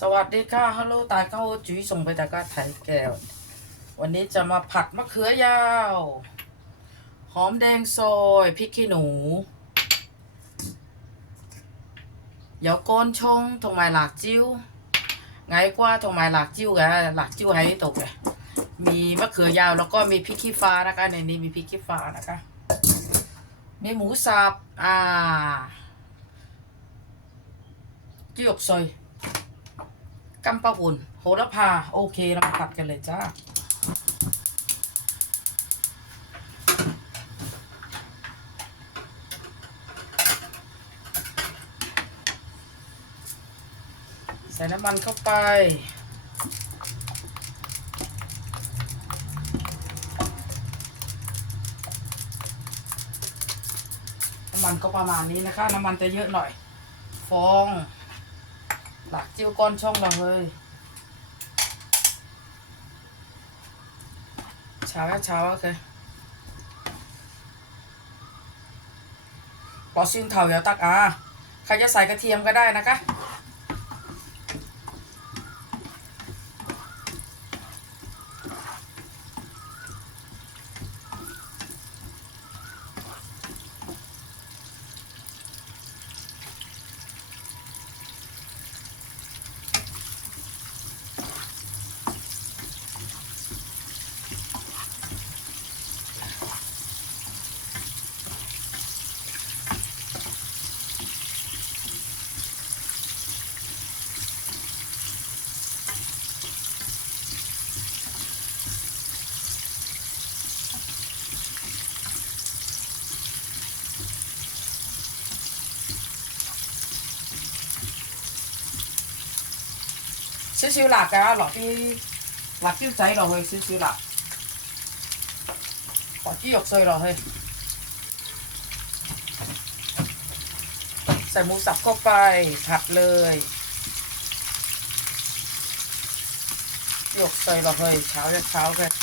สวัสดีค่ะฮัลโหลตายเข้าจุ้ยส่งไปตะกาไทยแก้ว วันนี้จะมาผัดมะเขือยาว หอมแดงซอยพริกขี้หนูเดี๋ยวก้นชงทงไม้หลากจิ้วไงกว่าทงไม้หลากจิ้วแกหลากจิ้วไฮตกแกมีมะเขือยาวแล้วก็มีพริกขี้ฟ้านะคะในนี้มีพริกขี้ฟ้านะคะมีหมูสับอ่าจิ้วอบซอย กำปะหุ่นโหระพา โอเค เรามาผัดกันเลยจ้าใส่น้ำมันเข้าไป น้ำมันก็ประมาณนี้นะคะ น้ำมันจะเยอะหน่อย ฟอง หลักจิ้วก้อนช่องเราเลยเช้าเช้าโอเคปอซิ่งเถาเดี๋ยวตักอะใครจะใส่กระเทียมก็ได้นะคะ 少少辣噶，落啲辣椒仔落去，少少辣，落啲肉碎落去，ใส่หมูสับเข้าไปผัดเลยหยกใส่落去炒一炒嘅。và thích thay đủ chiêu phấnทีนี้ก็ใส่มะเขือไป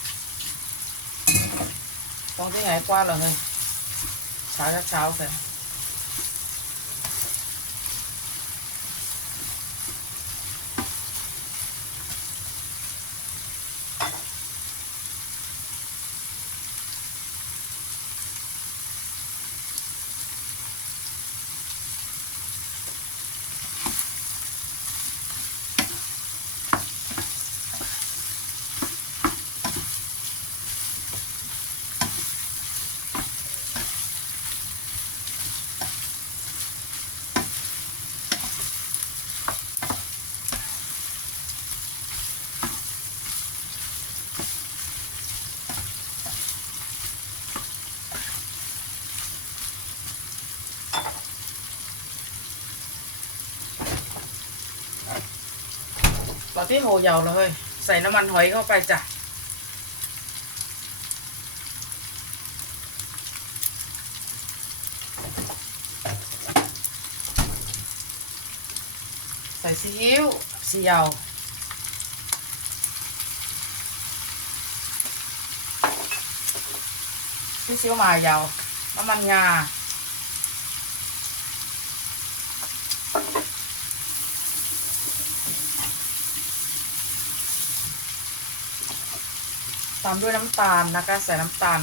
放点矮瓜落去炒一炒佢 bỏ tí hồ dầu rồi thôi xài น้ำมันหอยเข้าไปจ้ะใส่ซีอิ๊วซีอิ๊วซีอิ๊วมายาวน้ำมันงา ตามด้วยน้ำตาลนะคะใส่น้ำตาล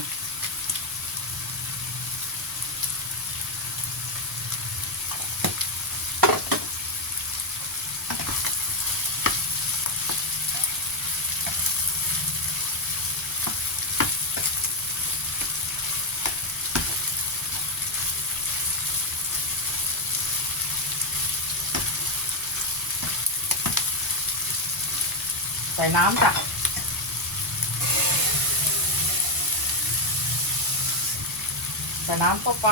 ใส่น้ำจ้ะ ส่น้ำเข้าไป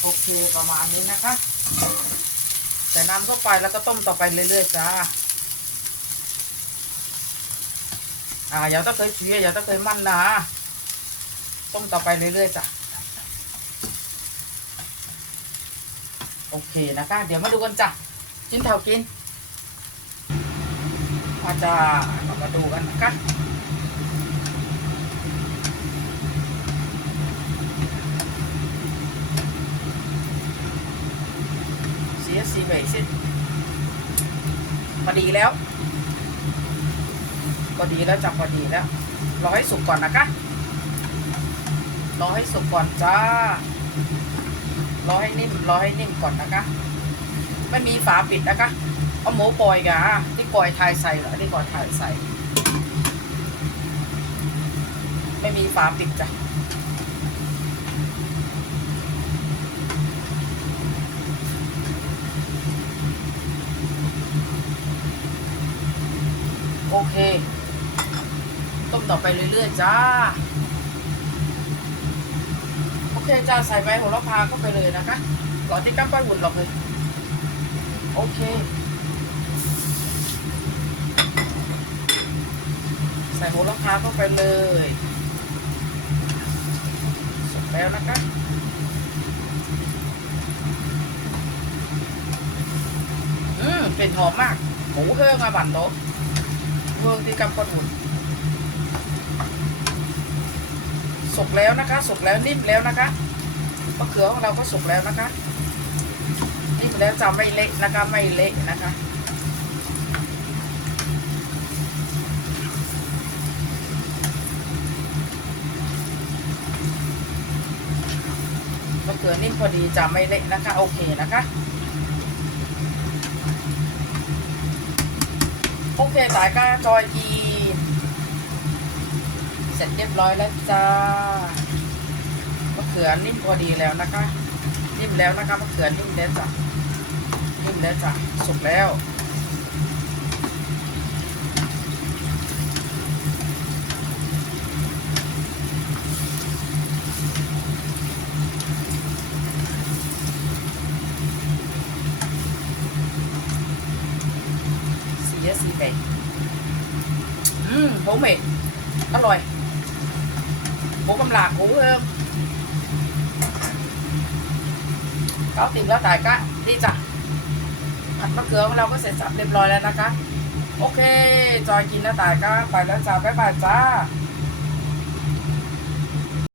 โอเคประมาณนี้นะคะ ใส่น้ำเข้าไปแล้วก็ต้มต่อไปเรื่อยๆจ้าอ่าอย่าต้องเคยเสียอย่าต้องเคยมั่นนะต้มต่อไปเรื่อยๆจ้ะโอเคนะคะ เดี๋ยวมาดูกันจ้ะกินเท่ากินอาจารย์มาดูกันนะคะ เสียสีใบสิพอดีแล้วพอดีแล้วจับพอดีแล้วรอให้สุกก่อนนะคะรอให้สุกก่อนจ้ารอให้นิ่มรอให้นิ่มก่อนนะคะไม่มีฝาปิดนะคะเอาหมูปล่อยกะที่ปล่อยทายใส่เหรอที่ปล่อยทายใส่ ไม่มีฝาปิดจ้ะ โอเค ต้มต่อไปเรื่อยๆจ้า โอเคจ้าใส่ใบโหระพาเข้าไปเลยนะคะก่อนที่กั้มป้ายหุ่นหรอกเลย โอเค ใส่โหระพาเข้าไปเลยสร็จแล้วนะคะอืมกลิ่นหอมมากหมูเฮืองอะบันโต องที่กำปะหุ่นสุกแล้วนะคะ สุกแล้วนิ่มแล้วนะคะมะเขือของเราก็สุกแล้วนะคะนิ่มแล้วจะไม่เละนะคะไม่เละนะคะมะเขือนิ่มพอดีจะไม่เละนะคะ โอเคนะคะ โอ เคสายก้าจอยอีเสร็จเรียบร้อยแล้วจ้ามะเขือนิ่มพอดีแล้วนะคะ นิ่มแล้วนะคะมะเขือนิ่มแล้วจ้ะนิ่มแล้วจ้ะสุกแล้ว สีเยอะสี ไปอืมโหเม็ดอร่อยโหกำลากโหเอิมเขาติ่มแล้วตายก็ดีจ้ะผัดมะเขือของเราก็เสร็จสับเรียบร้อยแล้วนะคะ โอเค จอยกินแล้วตายก็ไปแล้วจ้าบ๊ายบายจ้า